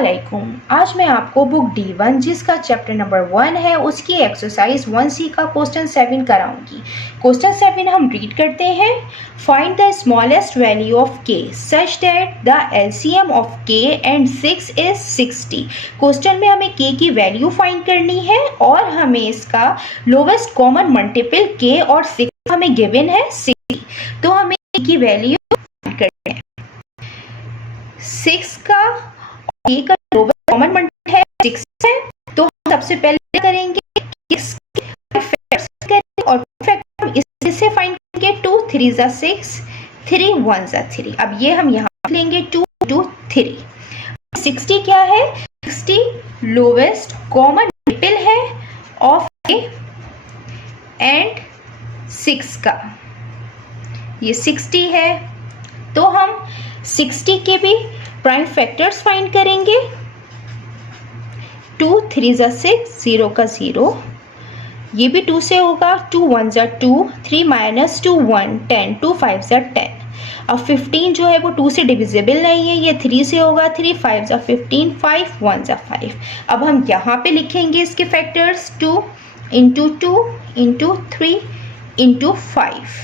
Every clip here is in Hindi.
अस्सलामुअलैकुम। आज मैं आपको बुक D1 जिसका चैप्टर नंबर 1 है उसकी एक्सरसाइज 1C का क्वेश्चन 7 कराऊंगी। क्वेश्चन 7 हम रीड करते हैं। Find the smallest value of k such that the LCM of k and 6 is 60। Question में हमें k की वैल्यू फाइंड करनी है और हमें इसका लोवेस्ट कॉमन मल्टीपल k और 6 हमें गिवन है 60। तो हमें k की वैल्यू फाइंड करनी है। 6 का k का लोवेस्ट कॉमन मल्टीपल है 6 है, तो हम सबसे पहले करेंगे फैक्टर्स करेंगे और फैक्टर हम इससे फाइंड करेंगे। 2 3 ज़ा 6, 3 1 ज़ा 3। अब ये हम यहाँ लेंगे 2 2 3। 60 क्या है? 60 लोवेस्ट कॉमन मल्टीपल है ऑफ k एंड 6 का, ये 60 है। तो हम 60 के भी प्राइम फैक्टर्स फाइंड करेंगे। 2 3 ज़ा 6, 0 का 0, ये भी 2 से होगा। 2 1 ज़ा 2, 3 माइनस 2 1 10, 2 5 ज़ा 10। अब 15 जो है वो 2 से डिविजिबल नहीं है, ये 3 से होगा। 3 5 ज़ा 15, 5 1 ज़ा 5। अब हम यहाँ पे लिखेंगे इसके फैक्टर्स 2 इंटू 2 इंटू 3 इंटू 5।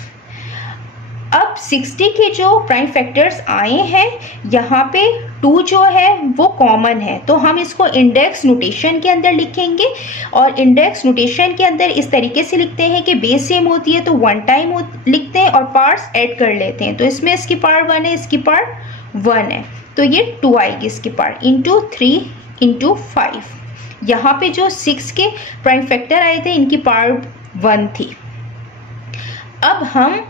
अब 60 के जो प्राइम फैक्टर्स आए हैं यहाँ पे 2 जो है वो कॉमन है, तो हम इसको इंडेक्स नोटेशन के अंदर लिखेंगे। और इंडेक्स नोटेशन के अंदर इस तरीके से लिखते हैं कि बेस सेम होती है तो 1 टाइम लिखते हैं और पार्ट्स ऐड कर लेते हैं। तो इसमें इसकी पार्ट 1 है, इसकी पार्ट 1 है, तो ये 2 आएगी इसकी पार्ट इंटू 3 इंटू 5। यहाँ पे जो 6 के प्राइम फैक्टर आए थे इनकी पार्ट 1 थी। अब हम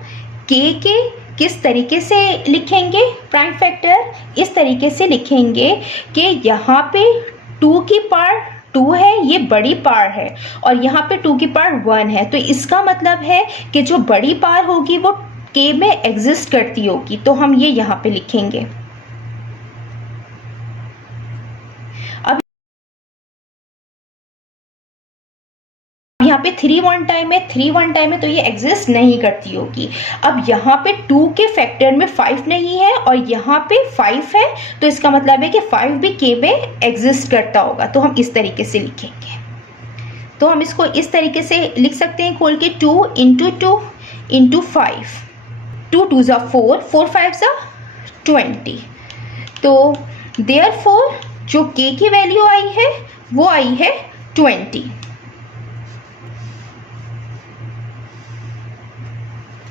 k के किस तरीके से लिखेंगे प्राइम फैक्टर? इस तरीके से लिखेंगे कि यहाँ पे 2 की पार्ट 2 है, ये बड़ी पार है, और यहाँ पे 2 की पार 1 है। तो इसका मतलब है कि जो बड़ी पार होगी वो k में एग्जिस्ट करती होगी, तो हम ये यहाँ पे लिखेंगे। अब यहाँ पे 3 1 टाइम है, 3 1 टाइम है, तो ये एग्जिस्ट नहीं करती होगी। अब यहाँ पे 2 के फैक्टर में 5 नहीं है और यहाँ पे 5 है, तो इसका मतलब है कि 5 भी k में एग्जिस्ट करता होगा। तो हम इस तरीके से लिखेंगे। तो हम इसको इस तरीके से लिख सकते हैं खोल के 2 इंटू 2 इंटू 5। 2 2 ज़ा 4, 4 5 ज़ा 20। तो देयरफॉर जो k की वैल्यू आई है वो आई है 20।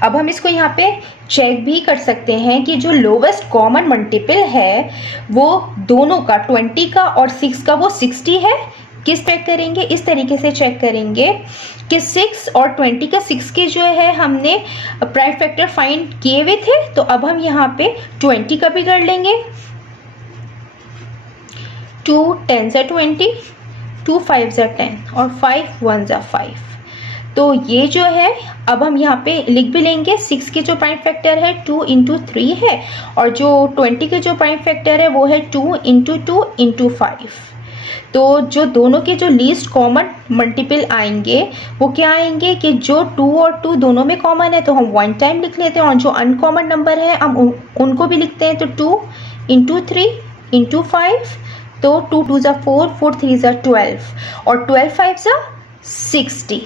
अब हम इसको यहाँ पे चेक भी कर सकते हैं कि जो लोवेस्ट कॉमन मल्टीपल है वो दोनों का 20 का और 6 का वो 60 है। किस चेक करेंगे? इस तरीके से चेक करेंगे कि 6 और 20 का 6 के जो है हमने प्राइम फैक्टर फाइंड किए हुए थे, तो अब हम यहाँ पे 20 का भी कर लेंगे। 2 10 ज़ा 20, 2 5 ज़ा 10 और 5 1 ज़ा 5। तो ये जो है अब हम यहाँ पे लिख भी लेंगे। 6 के जो प्राइम फैक्टर है 2 इंटू 3 है और जो 20 के जो प्राइम फैक्टर है वो है 2 इंटू 2 इंटू 5। तो जो दोनों के जो लीस्ट कॉमन मल्टीपल आएंगे वो क्या आएंगे कि जो 2 और 2 दोनों में कॉमन है तो हम 1 टाइम लिख लेते हैं, और जो अनकॉमन नंबर है हम उनको भी लिखते हैं। तो 2 इंटू 3 इंटू 5, तो 2 2 ज़ा 4, 4 3 ज़ा 12 और 12 5 ज़ा 60।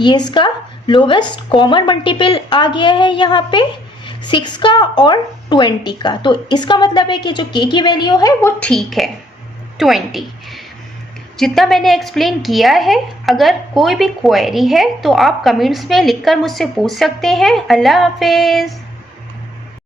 ये इसका लोवेस्ट कॉमन मल्टीपल आ गया है यहाँ पे 6 का और 20 का। तो इसका मतलब है कि जो k की वैल्यू है वो ठीक है 20। जितना मैंने एक्सप्लेन किया है, अगर कोई भी क्वेरी है तो आप कमेंट्स में लिखकर मुझसे पूछ सकते हैं। अल्लाह हाफिज़।